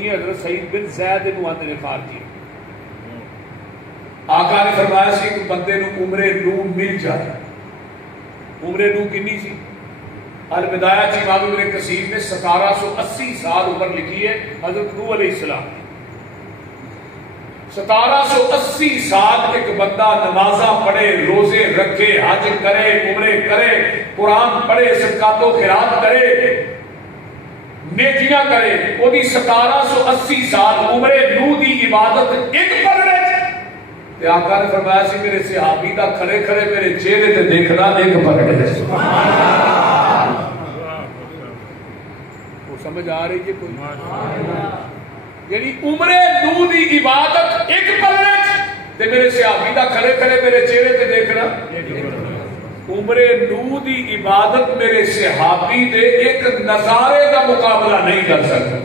حضرت سعید بن زید نو آندے نے خارجی. آقا نے فرمایا سی کہ بندے نو عمر نو مل جائے. عمر نو کنی سی؟ البدایہ چی امام ابن کثیر نے 1780 سال عمر لکھی ہے حضرت نوح علیہ السلام. 1780 سال ایک بندہ نمازاں پڑھے، روزے رکھے، حج کرے، عمرے کرے، قرآن پڑھے، صدقات و خیرات کرے، نیکیاں کرے، وہ دی 1780 سال عمر نو دی عبادت ایک پڑھنے تے آقا نے فرمایا سی میرے صحابی دا کھڑے کھڑے میرے چہرے تے دیکھنا ایک پڑھنے. وہ سمجھ آ رہی ہے کوئی؟ یعنی عمر نو دی عبادت ایک پڑھنے تے میرے صحابی دا کھڑے کھڑے میرے چہرے تے دیکھنا. عمر نو دی عبادت میرے صحابی دے ایک نظارے کا مقابلہ نہیں کر سکتا.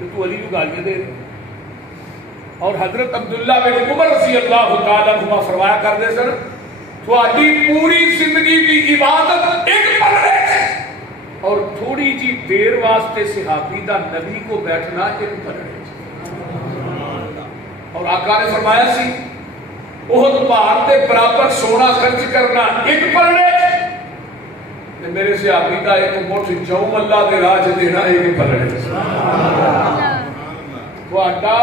تو علی کو گالیاں دے رہے. اور حضرت عبداللہ بن عمر رضی اللہ تعالیٰ عنہ فرمایا کرتے سن تھوڑی پوری زندگی کی عبادت ایک پڑھنے اور تھوڑی جی دیر واسطے صحابی دا نبی کو بیٹھنا ایک پڑھنے. اور آقا نے فرمایا سی احد پہاڑ کے برابر سونا خرچ کرنا ایک پڑھنے میرے صحابی دا ایک مٹھ جو اللہ دے راہ دینا ایک پڑھنے. تھوڑا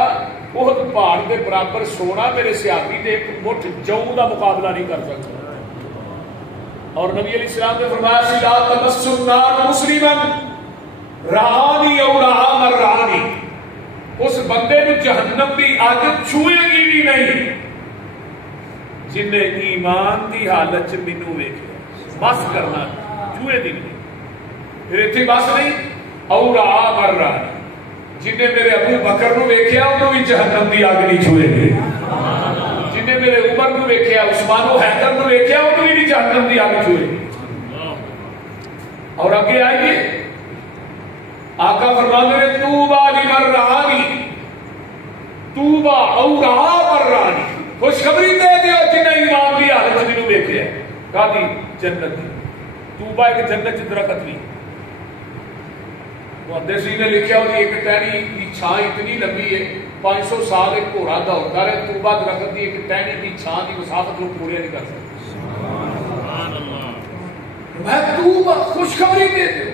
احد پہاڑ کے برابر سونا میرے صحابی نے ایک مٹھ جو دا مقابلہ نہیں کر سکتا. اور نبی علیہ السلام نے فرمایا سی لا تمس النار مسلما رعانی او رعا من رعانی. اس بندے نے جہنم کی اگ چھوئے گی بھی نہیں جن نے ایمان دی حالت چ مینوں ویکھیا. بس کرنا چھوئے دی نہیں. پھر اتنے بس نہیں او رعا من رعانی. جن نے میرے ابو بکر نو ویکھیا انہوں بھی جہنم دی اگ نہیں چھوئے گی. جن نے میرے عمر نو ویکھیا عثمان و حیدر نو ویکھیا انہوں بھی جہنم دی اگ چھوئے گی. اور آگے آئیے آقا فرماتے ہیں توبہ لمن رعانی توبہ او رعا من رعانی. خوشخبری دے دیو جنہیں ایمان دی حالت میں ویکھیا ہے کادی جنت دی. توبہ ایک جنت کی درخت نہیں. محدثین نے لکھا ہوئی ایک ٹہنی کی چھاں اتنی لمبی ہے 500 سال ایک گھوڑا دوڑتا رہے. توبہ درخت دی ایک ٹہنی کی چھاں کی مسافت لوگ پورے نہیں کر سکتے. میں توبہ خوشخبری دے دے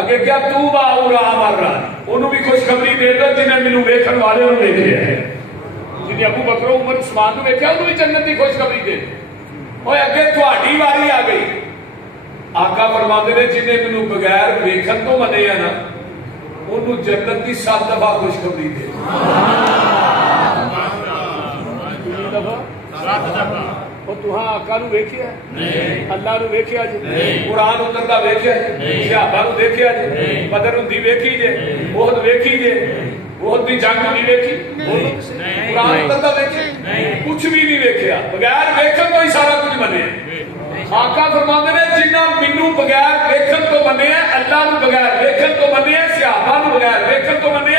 اگے کیا توبہ او رعا من رعانی. انہوں بھی خوشخبری دے دو جنہیں مینوں ویکھن والے نوں ویکھیا ہے. جنہیں ابو بکر عمر عثمان نو ویکھیا انہوں بھی جنت کی خوشخبری دے دو. اوے اگے تہاڈی واری آ گئی. آقا فرماتے ہیں جنہیں مینوں بغیر ویکھن تو منے ہے نا انہوں جنت کی 7 دفعہ خوشخبری دے. 7 دفعہ. اور تہاں آقا نو ویکھیا نہیں اللہ نو ویکھیا جے قرآن اتردا ویکھیا جے صحابہ نو دیکھیا جے بدر ہوندی ویکھی جے احد ویکھی جے احد دی جنگ نہیں ویکھی قرآن اتردا ویکھیا کچھ بھی نہیں ویکھیا. بغیر ویکھن تو ہی سارا کچھ بنے. آقا فرماندے نے جنہ مینوں بغیر ویکھن تو بنے اللہ نو بغیر ویکھن تو بنے صحابہ نو بغیر ویکھن تو بنے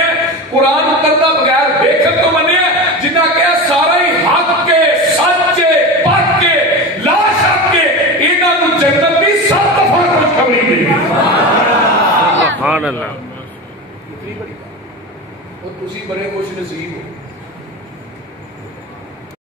قرآن اتردا بغیر ویکھن تو بنے جنہ کہ سارا ہی حق کے سچ پڑھ کے لا شک کے انہاں نو جنت دی 7 دفعہ خوشخبری دی. سبحان اللہ. اور تسی بڑے خوش نصیب ہو.